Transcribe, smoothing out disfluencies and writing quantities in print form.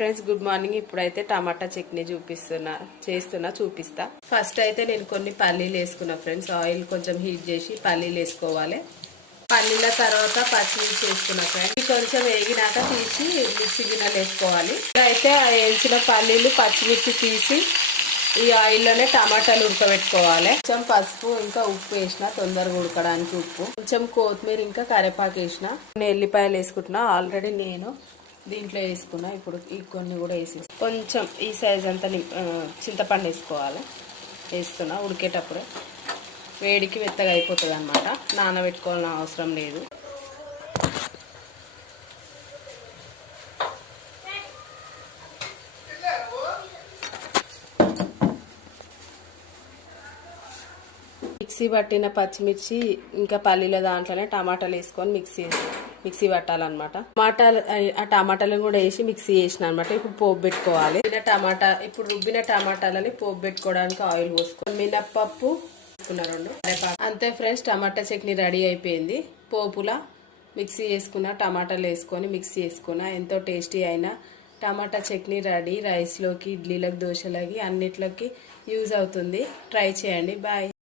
Friends, good morning. ఇప్పుడైతే టమాటా చట్నీ చూపిస్తా. First అయితే నేను కొన్ని పల్లీలు వేసుకున్నా ఫ్రెండ్స్. ఆయిల్ కొంచెం హీట్ చేసి పల్లీలు వేసుకోవాలి. పల్లీల తర్వాత పచ్చిమిర్చి వేసుకున్నా ఫ్రెండ్స్. కొంచెం వేగినాక తీసి మిక్సీ గిన్నెలు వేసుకోవాలి. అయితే వేయించిన పల్లీలు పచ్చిమిర్చి తీసి ఈ ఆయిల్లోనే టమాటాలు ఉడకబెట్టుకోవాలి. కొంచెం పసుపు ఇంకా ఉప్పు వేసిన, తొందరగా ఉడకడానికి ఉప్పు, కొంచెం కొత్తిమీర ఇంకా కరివేపాకు వేసిన. ఎల్లిపాయలు వేసుకుంటున్నా. ఆల్రెడీ నేను దీంట్లో వేసుకున్నా. ఇప్పుడు ఈ కొన్ని కూడా వేసి కొంచెం ఈ సైజ్ అంతా చింతపండు వేసుకోవాలి. వేస్తున్నా. ఉడికేటప్పుడే వేడికి మెత్తగా అయిపోతుంది అనమాట. నానబెట్టుకోవాలని అవసరం లేదు. మిక్సీ పట్టిన పచ్చిమిర్చి ఇంకా పల్లీల దాంట్లోనే టమాటాలు వేసుకొని మిక్సీ పట్టాలన్నమాట. ఆ టమాటాలను కూడా వేసి మిక్సీ చేసిన అనమాట. ఇప్పుడు పోపు పెట్టుకోవాలి. ఇప్పుడు రుబ్బిన టమాటాలని పోపు పెట్టుకోవడానికి ఆయిల్ పోసుకొని మినప్పప్పు వేసుకున్న 2. అంతే ఫ్రెండ్స్, టమాటా చట్నీ రెడీ అయిపోయింది. పోపులా మిక్సీ చేసుకున్న టమాటాలు వేసుకొని మిక్సీ చేసుకున్న ఎంతో టేస్టీ అయిన టమాటా చట్నీ రెడీ. రైస్లోకి, ఇడ్లీలకు, దోశలకి అన్నిట్లోకి యూజ్ అవుతుంది. ట్రై చేయండి. బాయ్.